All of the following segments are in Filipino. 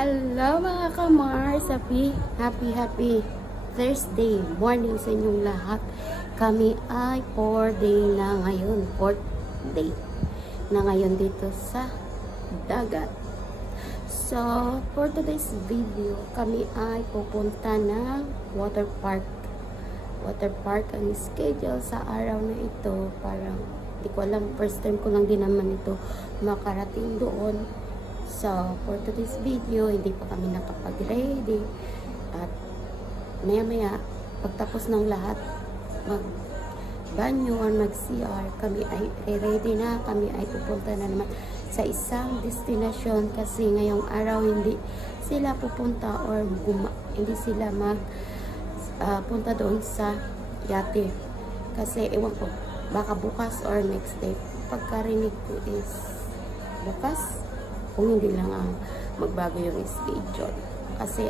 Hello mga kamars! Happy Thursday morning sa inyong lahat. Kami ay 4th day na ngayon. 4th day na ngayon dito sa dagat. So, for today's video, kami ay pupunta ng water park. Water park ang schedule sa araw na ito. Parang, hindi ko alam, first time ko lang din naman ito makarating doon. So, for today's video, hindi pa kami nakapag-ready. At maya-maya, pagtapos ng lahat, mag-banyo or mag-CR, kami ay ready na. Kami ay pupunta na naman sa isang destination kasi ngayong araw hindi sila pupunta or hindi sila punta doon sa yate. Kasi, ewan ko, baka bukas or next day. Pagkarinig ko is bukas. Kung hindi lang magbago yung schedule. Kasi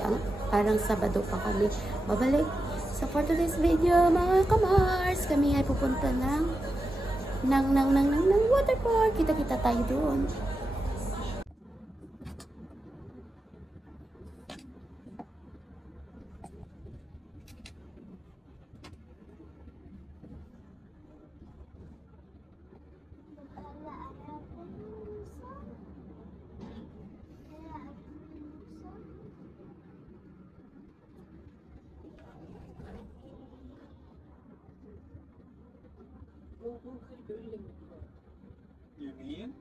parang Sabado pa kami babalik. So for today's video, mga kamars, kami ay pupunta ng water park. Kita-kita tayo doon. You mean?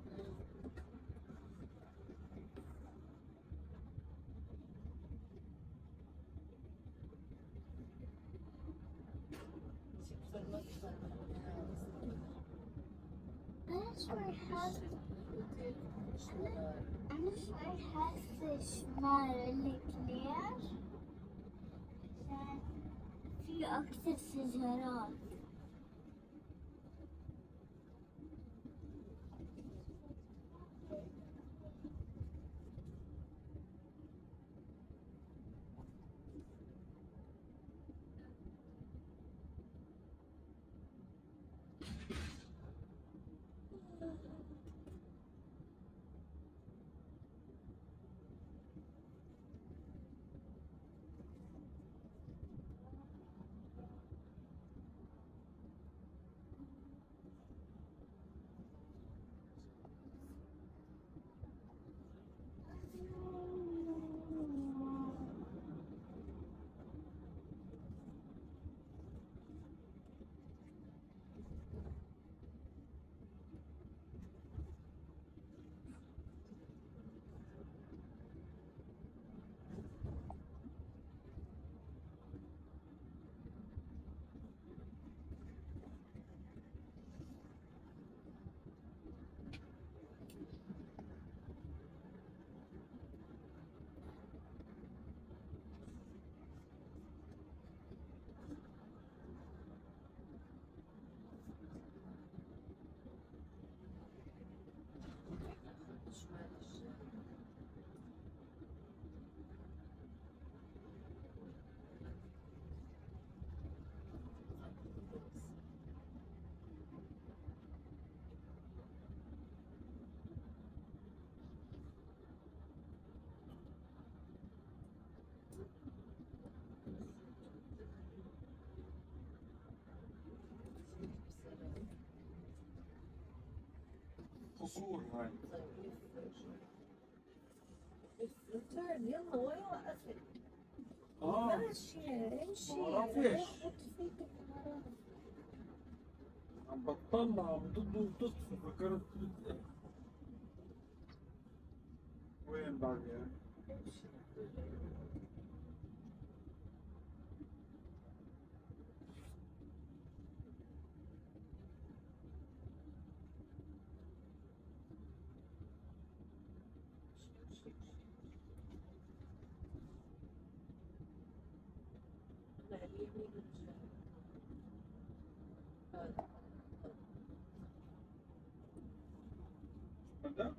Anders has this small clear. في أكثر سيارات. قصور هاي. يلا وين وقفت؟ ماشية امشي. ما بعرفش. عم بتطلع عم ضده وتطفي فكرت وين بعدين؟ هذا؟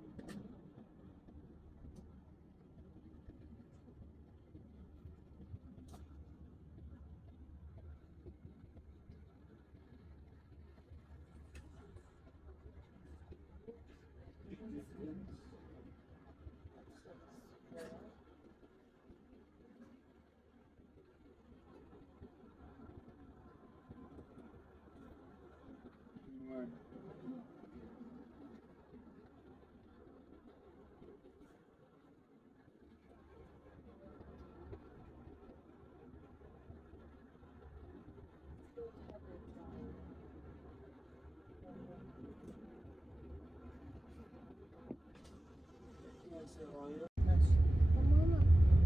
ماما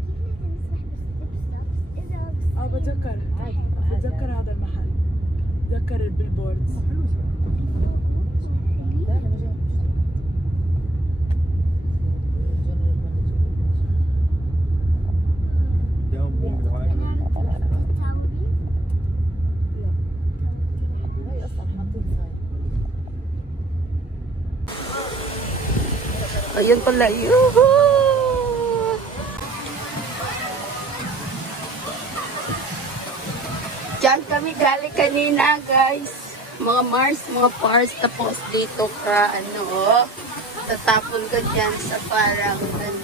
كيف لازم نسمح بالستيب إذا بتذكر عادي، بتذكر هذا المحل، بتذكر البيلبوردز. لا انا ما جاي. هي اصلا حاطين صاير. Ayun pala, yuhu! Diyan kami galing kanina, guys. Mga Mars, mga Pars. Tapos dito ka, tatapon ka dyan sa parang ganyan.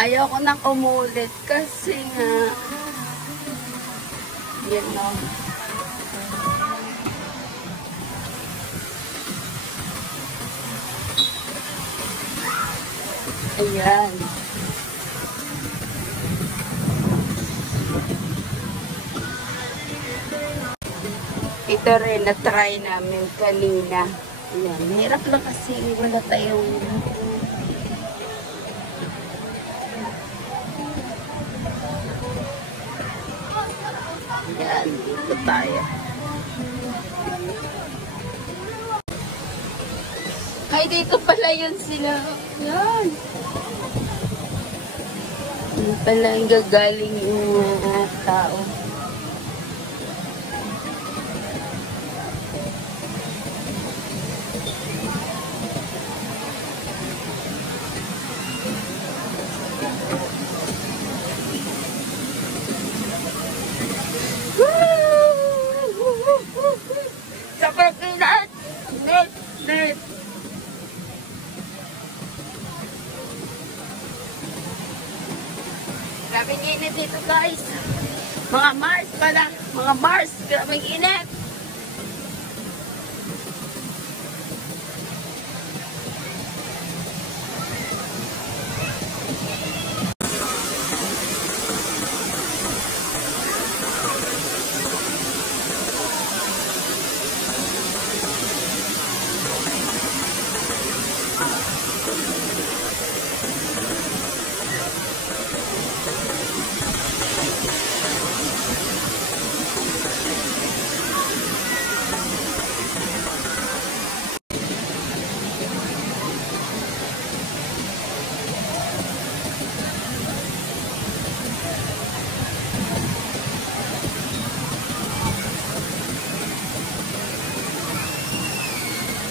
Ayoko nang umulit kasi nga, yan o. Ayan. Ito rin na-try namin kanina. Ayan. Hirap lang kasi wala tayong ayan. Dito tayo. Ay, dito pala yun sila. Ayan. Dito pala yung gagaling yung mga tao. Sa Pilipinas! Net! Grabing init dito, guys. Mga Mars pala. Mga Mars. Grabing init.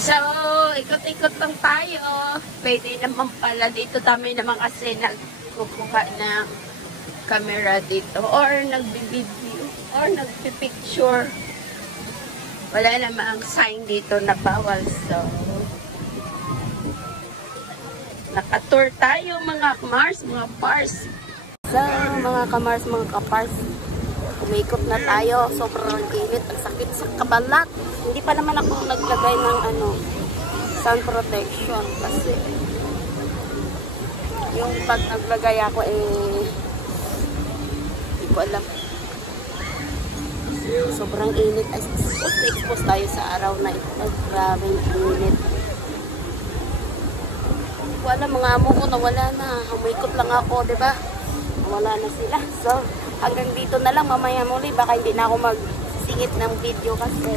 So, ikot-ikot lang tayo. Pwede naman pala dito kami naman kasi nagkukuha ng camera dito or nagbi-video or nagpi-picture. Wala namang sign dito na bawal. So, naka-tour tayo mga Mars, mga Pars. So, mga ka-Mars, mga ka-Pars. Umikot na tayo. Sobrang init. Ang sakit sa kabalat. Hindi pa naman ako naglagay ng sun protection. Kasi yung pag naglagay ako hindi ko alam. Sobrang init. Expose tayo sa araw na ito. Grabing init. Wala, mga amo ko nawala na. Umikot lang ako, diba? Wala na sila. So, hanggang dito na lang. Mamaya muli, baka hindi na ako magsingit ng video kasi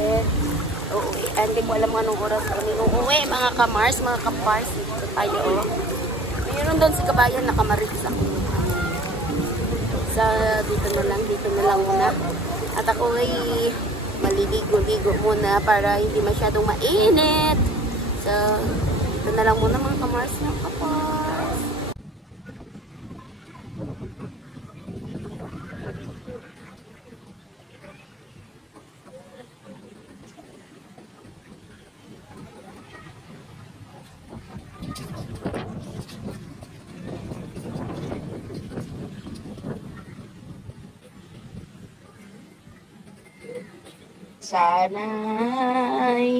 uuwi. Hindi ko alam anong oras kami uuwi. Mga ka-Mars, mga ka-Pars. Dito tayo. Mayroon doon si Kabayan, nakamaris ako. So, dito na lang muna. At ako ay maliligo-ligo muna para hindi masyadong mainit. So, dito na lang muna mga ka-Mars, mga ka-Pars. Sana'y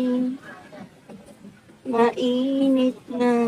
mainit na